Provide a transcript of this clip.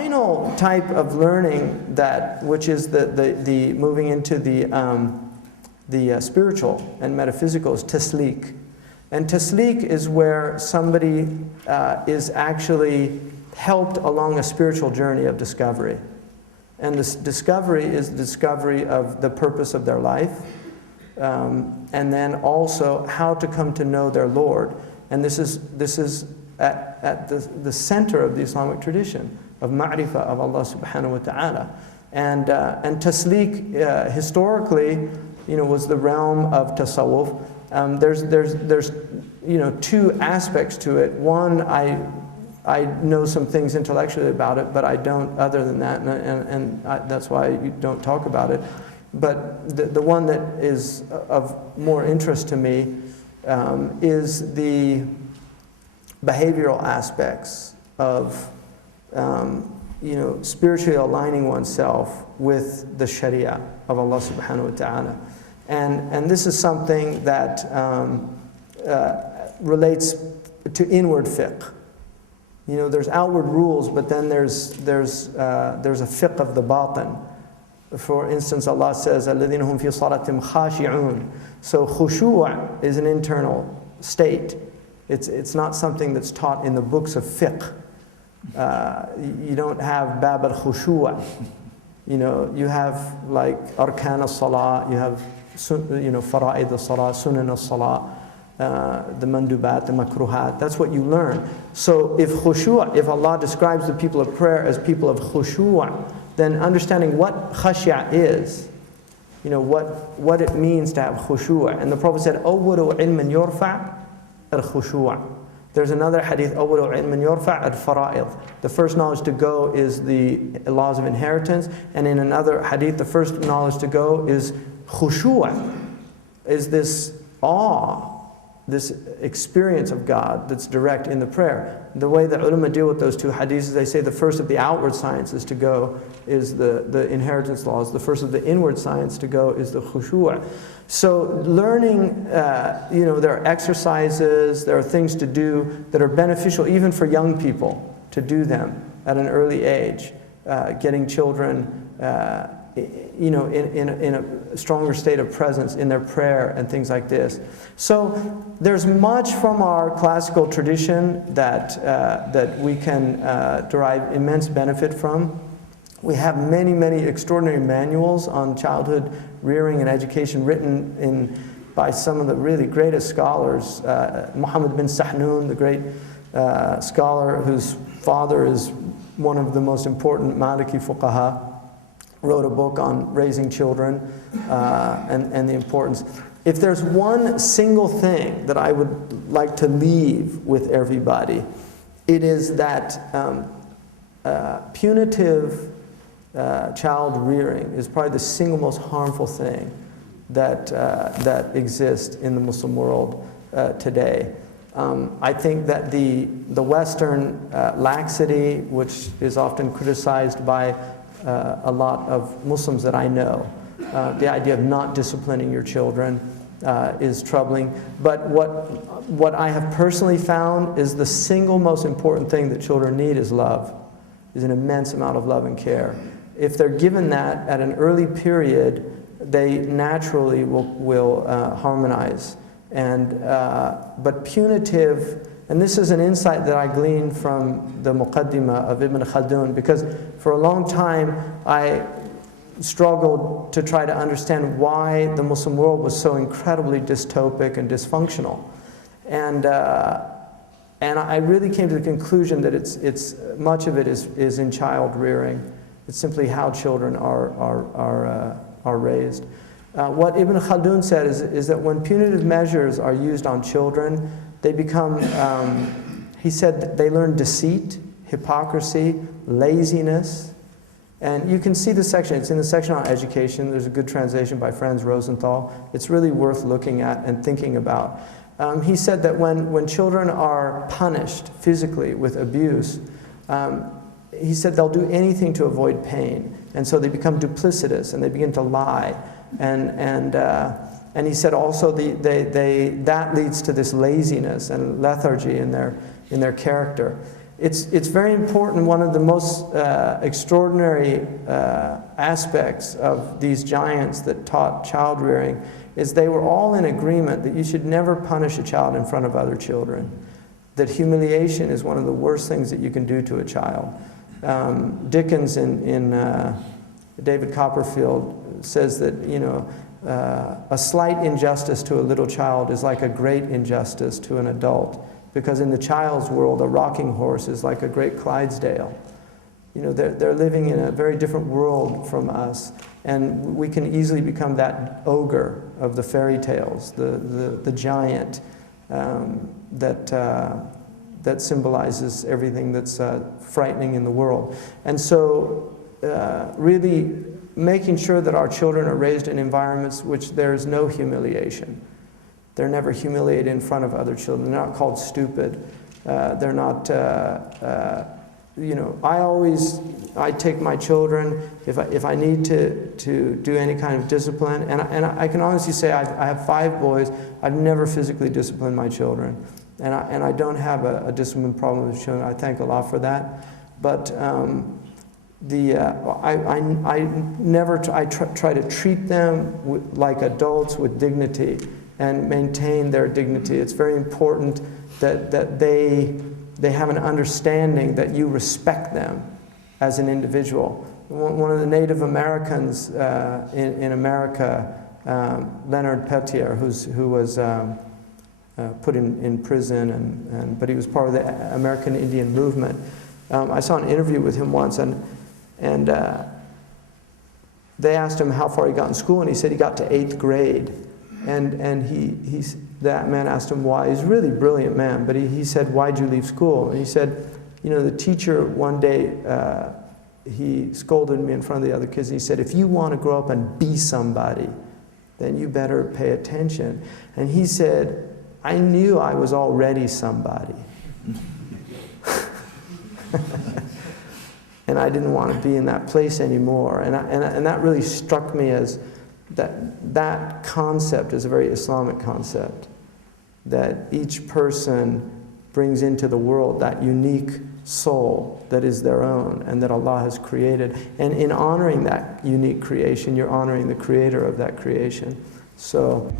final type of learning which is the moving into the spiritual and metaphysical, is tasleek. And tasleek is where somebody is actually helped along a spiritual journey of discovery. And this discovery is the discovery of the purpose of their life, and then also how to come to know their Lord. And this is at the center of the Islamic tradition of ma'rifah of Allah subhanahu wa ta'ala. And tasleek historically, was the realm of tasawwuf. There's two aspects to it. One, I know some things intellectually about it, but I don't other than that, and that's why you don't talk about it. But the one that is of more interest to me is the behavioral aspects of spiritually aligning oneself with the Sharia of Allah subhanahu wa ta'ala. And this is something that relates to inward fiqh. There's outward rules, but then there's a fiqh of the batin. For instance, Allah says, الَّذِينَ هُمْ فِي صَلَاتِهِمْ خَاشِعُونَ. So khushu' is an internal state. It's not something that's taught in the books of fiqh. You don't have bab al-khushu'. You have like arkan al-salah, you have fara'id al-salah, sunan al-salah, the mandubat, the makruhat. That's what you learn. So if Allah describes the people of prayer as people of khushu', then understanding what khashya is, what it means to have khushu'. And the Prophet said, أَوَّلُ عِلْمٍ يُرْفَعْ الْخُشُوع. There's another hadith, أَوَّلُ عِلْمٍ يُرْفَعْ الْفَرَائِض. The first knowledge to go is the laws of inheritance. And in another hadith, the first knowledge to go is khushu', is this awe, this experience of God that's direct in the prayer. The way that ulama deal with those two hadiths is they say the first of the outward sciences to go is the inheritance laws. The first of the inward science to go is the khushu'. So learning, there are exercises, there are things to do that are beneficial even for young people to do them at an early age. Getting children in a stronger state of presence in their prayer and things like this. So there's much from our classical tradition that we can derive immense benefit from. We have many, many extraordinary manuals on childhood rearing and education written by some of the really greatest scholars. Muhammad bin Sahnun, the great scholar whose father is one of the most important Maliki fuqaha, wrote a book on raising children and the importance. If there's one single thing that I would like to leave with everybody, it is that punitive child rearing is probably the single most harmful thing that exists in the Muslim world today. I think that the Western laxity, which is often criticized by a lot of Muslims that I know, the idea of not disciplining your children is troubling. But what I have personally found is the single most important thing that children need is love, is an immense amount of love and care. If they're given that at an early period, they naturally will harmonize. But punitive, and this is an insight that I gleaned from the Muqaddimah of Ibn Khaldun, because for a long time I struggled to try to understand why the Muslim world was so incredibly dystopic and dysfunctional. And I really came to the conclusion that it's much of it is in child rearing. It's simply how children are raised. What Ibn Khaldun said is that when punitive measures are used on children, they become, he said, that they learn deceit, hypocrisy, laziness. And you can see the section, it's in the section on education. There's a good translation by Franz Rosenthal. It's really worth looking at and thinking about. He said that when children are punished physically with abuse, he said they'll do anything to avoid pain. And so they become duplicitous and they begin to lie. And he said also that leads to this laziness and lethargy in their character. it's very important. One of the most extraordinary aspects of these giants that taught child rearing is they were all in agreement that you should never punish a child in front of other children. That humiliation is one of the worst things that you can do to a child. Dickens in David Copperfield says that, a slight injustice to a little child is like a great injustice to an adult, because in the child's world, a rocking horse is like a great Clydesdale. They're living in a very different world from us, and we can easily become that ogre of the fairy tales, the giant that symbolizes everything that's frightening in the world. And so really making sure that our children are raised in environments which there's no humiliation. They're never humiliated in front of other children. They're not called stupid. They're not, I take my children, if I need to do any kind of discipline, and I can honestly say I have 5 boys. I've never physically disciplined my children. And I don't have a discipline problem with children. I thank Allah for that. But I try to treat them like adults with dignity and maintain their dignity. It's very important that they have an understanding that you respect them as an individual. One of the Native Americans in America, Leonard Peltier, who was put in prison, but he was part of the American Indian movement. I saw an interview with him once, and they asked him how far he got in school, and he said he got to 8th grade. And that man asked him why. He's a really brilliant man, but he said, "Why'd you leave school?" And he said, the teacher one day, he scolded me in front of the other kids, and he said, "If you want to grow up and be somebody, then you better pay attention." And he said, "I knew I was already somebody." And I didn't want to be in that place anymore. And that really struck me as that concept is a very Islamic concept, that each person brings into the world that unique soul that is their own and that Allah has created. And in honoring that unique creation, you're honoring the creator of that creation. So